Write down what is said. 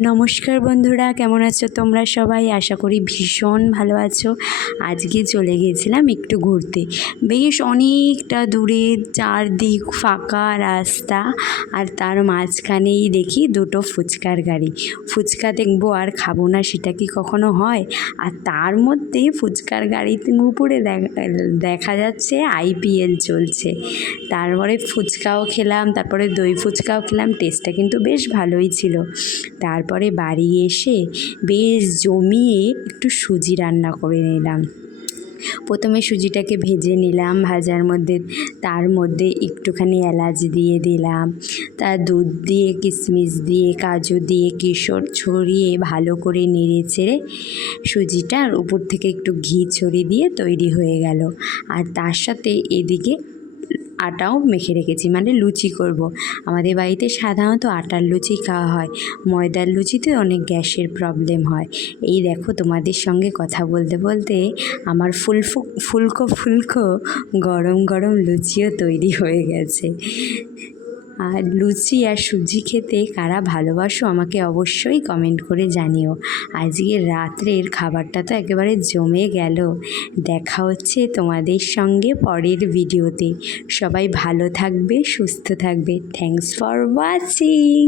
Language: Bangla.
নমস্কার বন্ধুরা, কেমন আছো তোমরা সবাই? আশা করি ভীষণ ভালো আছো। আজকে চলে গিয়েছিলাম একটু ঘুরতে, বেশ অনেকটা দূরে, চারদিক ফাঁকা রাস্তা, আর তার মাঝখানেই দেখি দুটো ফুচকার গাড়ি। ফুচকা দেখবো আর খাবো না, সেটা কি কখনো হয়? আর তার মধ্যে ফুচকার গাড়ির উপরে দেখা যাচ্ছে আইপিএল চলছে। তারপরে ফুচকাও খেলাম, তারপরে দই ফুচকাও খেলাম, টেস্টটা কিন্তু বেশ ভালোই ছিল। তারপরে বাড়ি এসে বেশ জমিয়ে একটু সুজি রান্না করে নিলাম। প্রথমে সুজিটাকে ভেজে নিলাম, ভাজার মধ্যে তার মধ্যে একটুখানি এলাচ দিয়ে দিলাম, তার দুধ দিয়ে কিশমিশ দিয়ে কাজু দিয়ে কেশর ছড়িয়ে ভালো করে নেড়ে চেড়ে সুজিটার উপর থেকে একটু ঘি ছড়িয়ে দিয়ে তৈরি হয়ে গেল। আর তার সাথে এদিকে আটাও মেখে রেখেছি, মানে লুচি করব। আমাদের বাড়িতে সাধারণত আটার লুচি খাওয়া হয়, ময়দার লুচিতে অনেক গ্যাসের প্রবলেম হয়। এই দেখো, তোমাদের সঙ্গে কথা বলতে বলতে আমার ফুলকো ফুলকো গরম গরম লুচিও তৈরি হয়ে গেছে। আর লুচি আর সুজি খেতে কারা ভালোবাসো আমাকে অবশ্যই কমেন্ট করে জানিও। আজকের রাত্রের খাবারটা তো একেবারে জমে গেল। দেখা হচ্ছে তোমাদের সঙ্গে পরের ভিডিওতে। সবাই ভালো থাকবে, সুস্থ থাকবে। Thanks for watching.